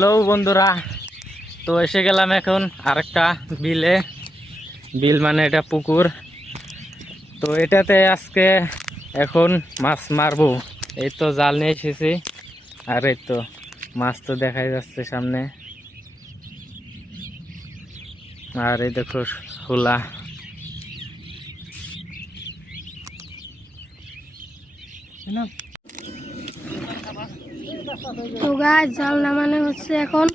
Hello বন্ধুরা, তো এসে গেলাম এখন আরেকটা বিলে। বিল মানে এটা পুকুর। তো এটাতে আজকে এখন মাছ মারবো। এই তো জাল নিয়ে এসেছি, আর এই তো মাছ তো দেখাই যাচ্ছে সামনে। আর এই দেখো হুলা। তো গাছ জাল নামানো হচ্ছে এখন।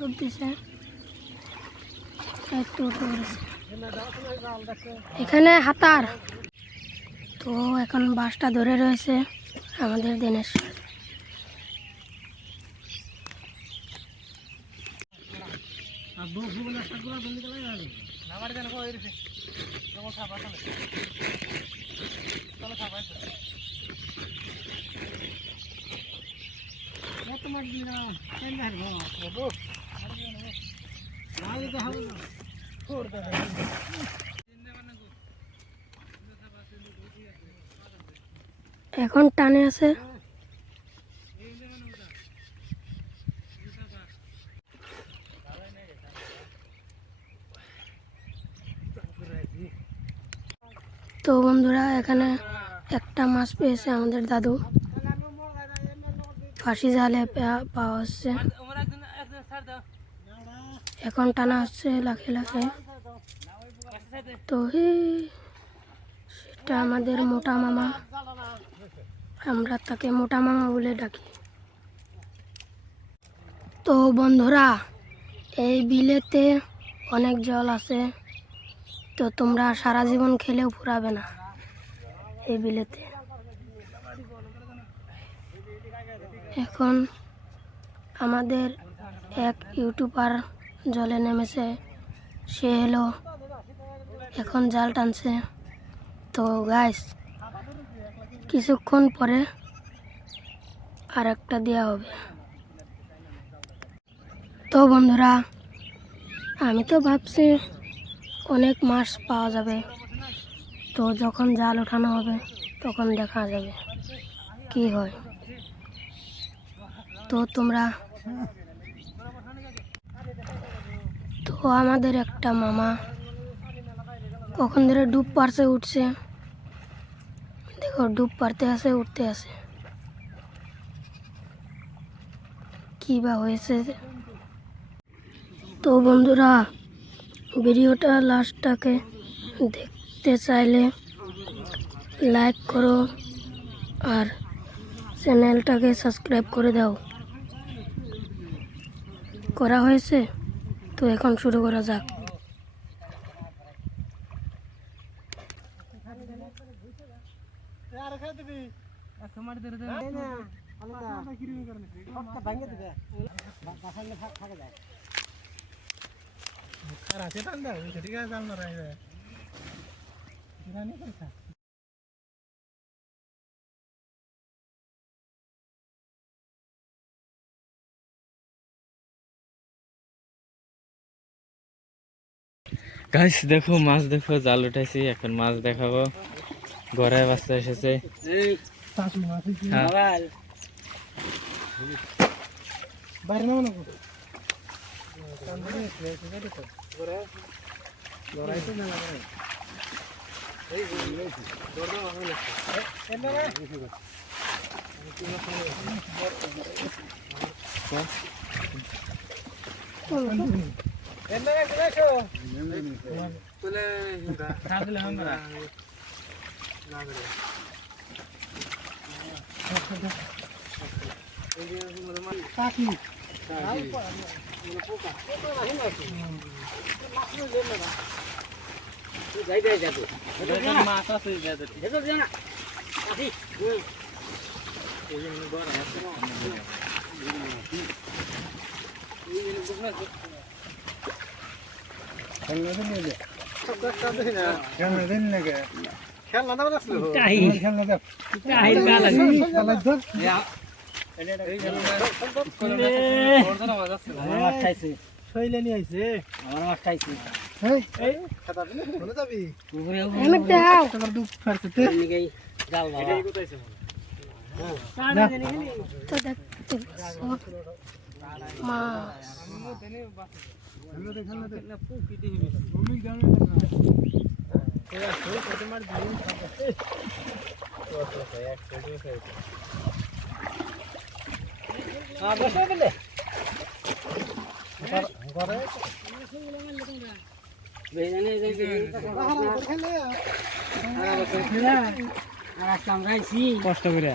ডুবতেছে, এখানে হাতার। তো এখন বাসটা ধরে রয়েছে আমাদের দিনেশ। এখন টানে আছে। তো বন্ধুরা, এখানে একটা মাছ পেয়েছে আমাদের দাদু। ফাঁসি জালে পাওয়া হচ্ছে। এখন টানা হচ্ছে লাখে লাখে। তো সেটা আমাদের মোটা মামা, আমরা তাকে মোটা মামা বলে ডাকি। তো বন্ধুরা, এই বিলেতে অনেক জল আছে। তো তোমরা সারা জীবন খেলেও ফুরাবে না এই বিলেতে। এখন আমাদের এক ইউটিউবার জলে নেমেছে, সে এলো, এখন জাল টানছে। তো গাইস, কিছুক্ষণ পরে আর একটা দেওয়া হবে। তো বন্ধুরা, আমি তো ভাবছি অনেক মাছ পাওয়া যাবে। তো যখন জাল ওঠানো হবে তখন দেখা যাবে কি হয়। তো তো আমাদের একটা মামা কখন ধরে ডুব পারছে, উঠছে। দেখো, ডুব পারতে আছে, উঠতে আছে। কি বা হয়েছে। তো বন্ধুরা, ভিডিওটা লাস্টটাকে দেখতে চাইলে লাইক করো আর চ্যানেলটাকে সাবস্ক্রাইব করে দাও। করা হয়েছে, তো এখন শুরু করা যাক। গাইস দেখো, মাছ দেখো, জাল উঠাইছি, এখন মাছ দেখাবো। গড়াই বাচ্চা এসেছে। তো দেখতে পাচ্ছ মাছ। কষ্ট করে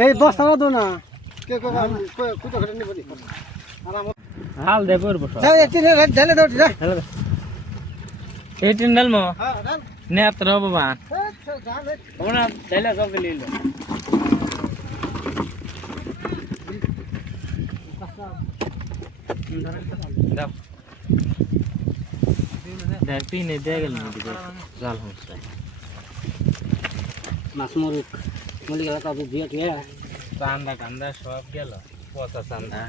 এই বস্তা দো না হাল দে পড়বো ঢেলে দাও এই টিন্ডাল মো নেত রব বান ওনা ঢেলে সব লিল দাও দেখ পিনে দে গেল না দিকে জাল হচ্ছে মাছ মরুক মলি গেল তো দিয়ে দিয়ে চান্দা কান্দা সব গেল পচা চান্দা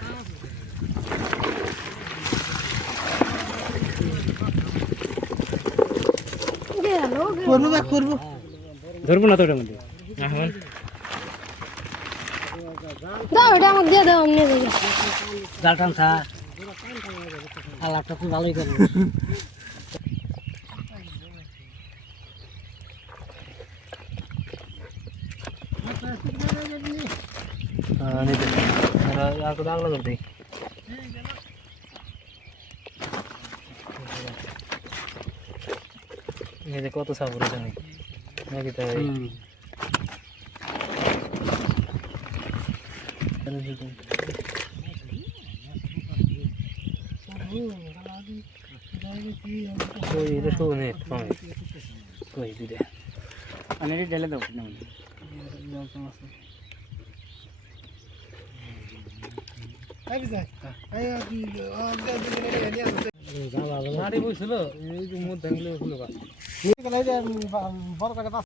গেল ধরবো না তো ওটার মধ্যে এখন দাও এটা আমাকে দিয়ে দাও, আমি নিয়ে যাবো। জাল টানছা আলাপটা তুই ভালোই করবি aku dah lalu nanti. Ini dek kau tu sabur aja nih. Nah kita. Koi itu show nih, pang. Koi itu deh. Ane dia jalan tu, namanya. Nari bos lo, ini cuma tanggal 10 pak.